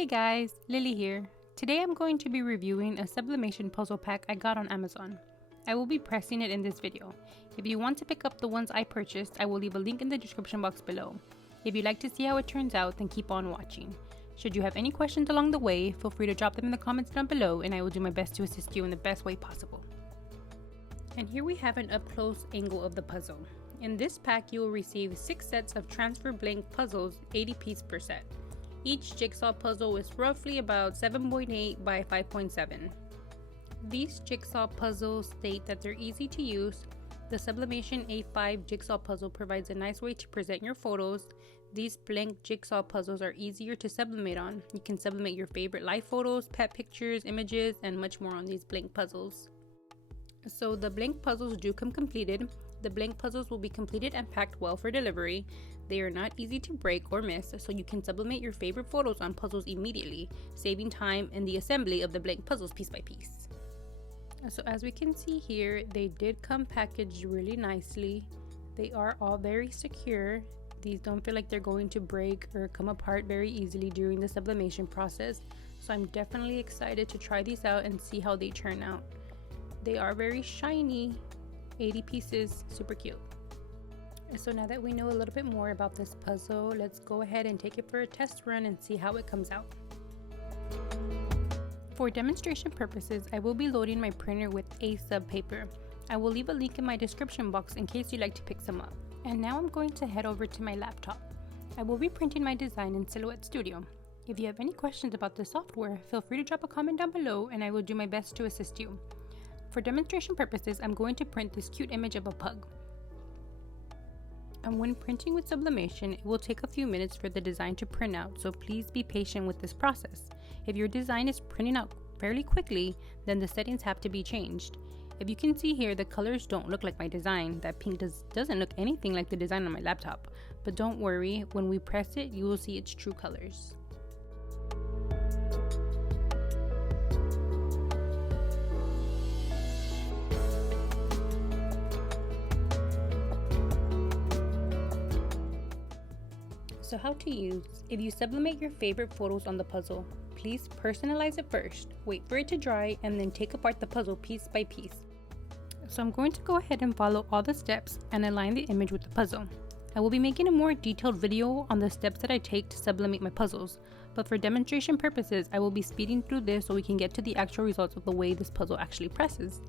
Hey guys, Lily here. Today I'm going to be reviewing a sublimation puzzle pack I got on Amazon. I will be pressing it in this video. If you want to pick up the ones I purchased, I will leave a link in the description box below. If you'd like to see how it turns out, then keep on watching. Should you have any questions along the way, feel free to drop them in the comments down below and I will do my best to assist you in the best way possible. And here we have an up-close angle of the puzzle. In this pack, you will receive 6 sets of transfer blank puzzles, 80 pieces per set. Each jigsaw puzzle is roughly about 7.8 by 5.7. These jigsaw puzzles state that they're easy to use. The Sublimation A5 jigsaw puzzle provides a nice way to present your photos. These blank jigsaw puzzles are easier to sublimate on. You can sublimate your favorite live photos, pet pictures, images, and much more on these blank puzzles. So the blank puzzles do come completed. The blank puzzles will be completed and packed well for delivery. They are not easy to break or miss, so you can sublimate your favorite photos on puzzles immediately, saving time in the assembly of the blank puzzles piece by piece. So as we can see here, they did come packaged really nicely. They are all very secure. These don't feel like they're going to break or come apart very easily during the sublimation process. So I'm definitely excited to try these out and see how they turn out. They are very shiny, 80 pieces, super cute. So now that we know a little bit more about this puzzle, let's go ahead and take it for a test run and see how it comes out. For demonstration purposes, I will be loading my printer with a sub paper. I will leave a link in my description box in case you'd like to pick some up. And now I'm going to head over to my laptop. I will be printing my design in Silhouette Studio. If you have any questions about the software, feel free to drop a comment down below and I will do my best to assist you. For demonstration purposes, I'm going to print this cute image of a pug. And when printing with sublimation, it will take a few minutes for the design to print out, so please be patient with this process. If your design is printing out fairly quickly, then the settings have to be changed. If you can see here, the colors don't look like my design. That pink doesn't look anything like the design on my laptop. But don't worry, when we press it, you will see its true colors. So how to use. If you sublimate your favorite photos on the puzzle, please personalize it first, wait for it to dry, and then take apart the puzzle piece by piece. So I'm going to go ahead and follow all the steps and align the image with the puzzle. I will be making a more detailed video on the steps that I take to sublimate my puzzles, but for demonstration purposes, I will be speeding through this so we can get to the actual results of the way this puzzle actually presses.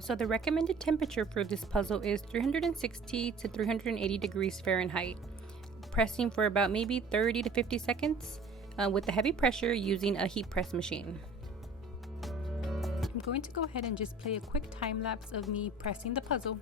So the recommended temperature for this puzzle is 360 to 380 degrees Fahrenheit. Pressing for about maybe 30 to 50 seconds with the heavy pressure using a heat press machine. I'm going to go ahead and just play a quick time lapse of me pressing the puzzle.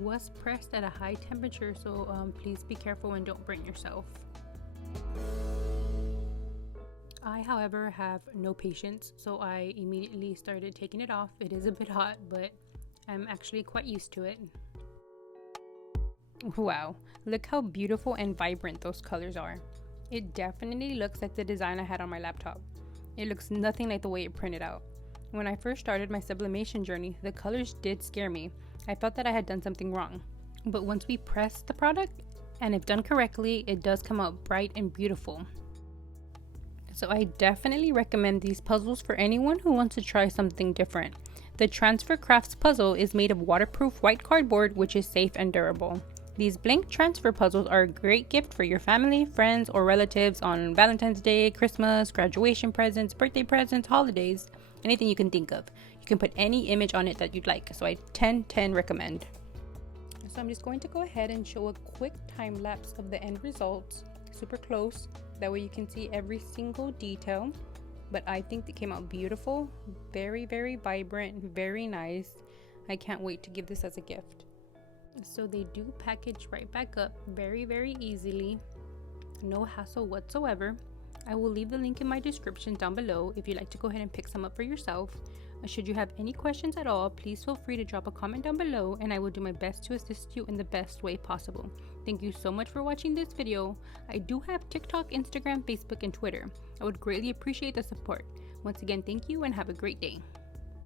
Was pressed at a high temperature, so please be careful and don't burn yourself. I, however, have no patience, so I immediately started taking it off. It is a bit hot, but I'm actually quite used to it. Wow, look how beautiful and vibrant those colors are. It definitely looks like the design I had on my laptop. It looks nothing like the way it printed out. When I first started my sublimation journey, the colors did scare me. I felt that I had done something wrong. But once we press the product, and if done correctly, it does come out bright and beautiful. So I definitely recommend these puzzles for anyone who wants to try something different. The Transfer Crafts puzzle is made of waterproof white cardboard, which is safe and durable. These blank transfer puzzles are a great gift for your family, friends, or relatives on Valentine's Day, Christmas, graduation presents, birthday presents, holidays, anything you can think of. You can put any image on it that you'd like, so I 10/10 recommend. So I'm just going to go ahead and show a quick time lapse of the end results, super close, that way you can see every single detail. But I think they came out beautiful, very, very vibrant, very nice. I can't wait to give this as a gift. So they do package right back up very, very easily, no hassle whatsoever. I will leave the link in my description down below if you'd like to go ahead and pick some up for yourself. Should you have any questions at all, please feel free to drop a comment down below and I will do my best to assist you in the best way possible. Thank you so much for watching this video. I do have TikTok, Instagram, Facebook, and Twitter. I would greatly appreciate the support. Once again, thank you and have a great day.